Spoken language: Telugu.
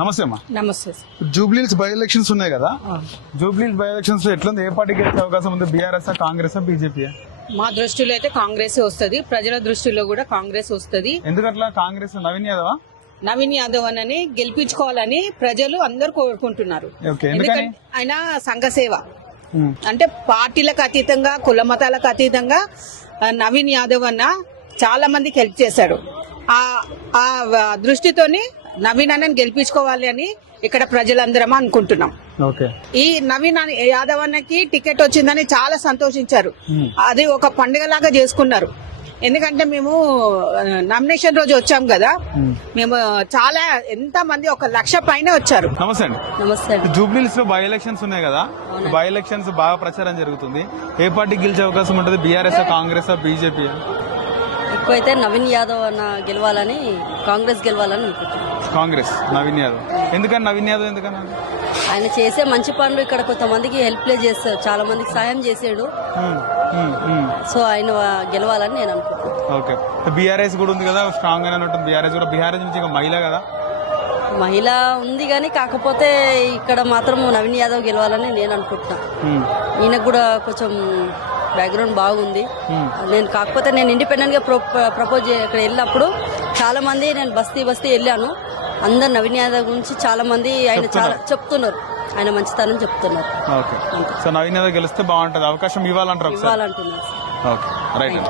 నమస్తే అమ్మా. నమస్తే. జూబ్లీహిల్స్ బై ఎలక్షన్స్ ఉన్నాయి కదా, జూబ్లీహిల్స్ బై ఎలక్షన్స్ లో ఎట్లుంది? ఏ పార్టీకి గెలిచే అవకాశం ఉంది? BRS, Congress, BJP? మా దృష్టిలో అయితే కాంగ్రెస్ వస్తుంది, ప్రజల దృష్టిలో కూడా కాంగ్రెస్ వస్తుంది. ఎందుకట్లా? కాంగ్రెస్ నవీన్ యాదవ్ నవీన్ యాదవ్ అని గెలిపించుకోవాలని ప్రజలు అందరు కోరుకుంటున్నారు. ఎందుకంటే ఆయన సంఘ సేవ అంటే పార్టీలకు అతీతంగా, కుల మతాలకు అతీతంగా నవీన్ యాదవ్ అన్న చాలా మందికి హెల్ప్ చేశాడు. ఆ దృష్టితోని నవీన్ అన్నని గెలిపించుకోవాలి అని ఇక్కడ ప్రజలందరం అనుకుంటున్నాం. ఈ నవీన్ యాదవ్ అన్నకి టికెట్ వచ్చిందని చాలా సంతోషించారు. అది ఒక పండుగలాగా చేసుకున్నారు. ఎందుకంటే మేము నామినేషన్ రోజు వచ్చాం కదా, మేము చాలా ఎంత మంది 1,00,000 పైన వచ్చారు. నమస్తే అండి. నమస్తే. జూబ్లీహిల్స్ లో బై ఎలక్షన్స్ ఉన్నాయి కదా, బై ఎలక్షన్స్ బాగా ప్రచారం జరుగుతుంది. ఏ పార్టీకి గెలిచే అవకాశం ఉంటుంది? BRS, Congress, BJP? ఎక్కువైతే నవీన్ యాదవ్ అన్న గెలవాలని, కాంగ్రెస్ గెలవాలని అనుకుంటున్నాను. కాంగ్రెస్ నవీన్ యాదవ్. ఎందుకని నవీన్ యాదవ్? ఎందుకన్నా? ఆయన చేసే మంచి పనులు ఇక్కడ కొంతమందికి హెల్ప్ చేస్తారు, చాలా మందికి సాయం చేసాడు. సో ఆయన గెలవాలని నేను అనుకుంటున్నాను. ఓకే. బీఆర్ఎస్ కూడా ఉంది కదా, స్ట్రాంగ్ గానే ఉంటుంది. బీఆర్ఎస్ కూడా బీఆర్ఎస్ నుంచి మహిళ కదా, మహిళ ఉంది కానీ కాకపోతే ఇక్కడ మాత్రం నవీన్ యాదవ్ గెలవాలని నేను అనుకుంటున్నాను. ఈయనకు కూడా కొంచెం బ్యాక్గ్రౌండ్ బాగుంది. కాకపోతే నేను ఇండిపెండెంట్ గా ప్రపోజ్ ఇక్కడ వెళ్ళినప్పుడు చాలా మంది, నేను బస్తీ వెళ్ళాను, అందరు నవీన్ యాదవ్ గురించి చాలా మంది ఆయన చాలా చెప్తున్నారు, ఆయన మంచితనం చెప్తున్నారు. సో నవీన్ యాదవ్ గెలిస్తే బాగుంటది, అవకాశం ఇవ్వాలంటారు. ఇవ్వాలంటున్నారు. Okay, right.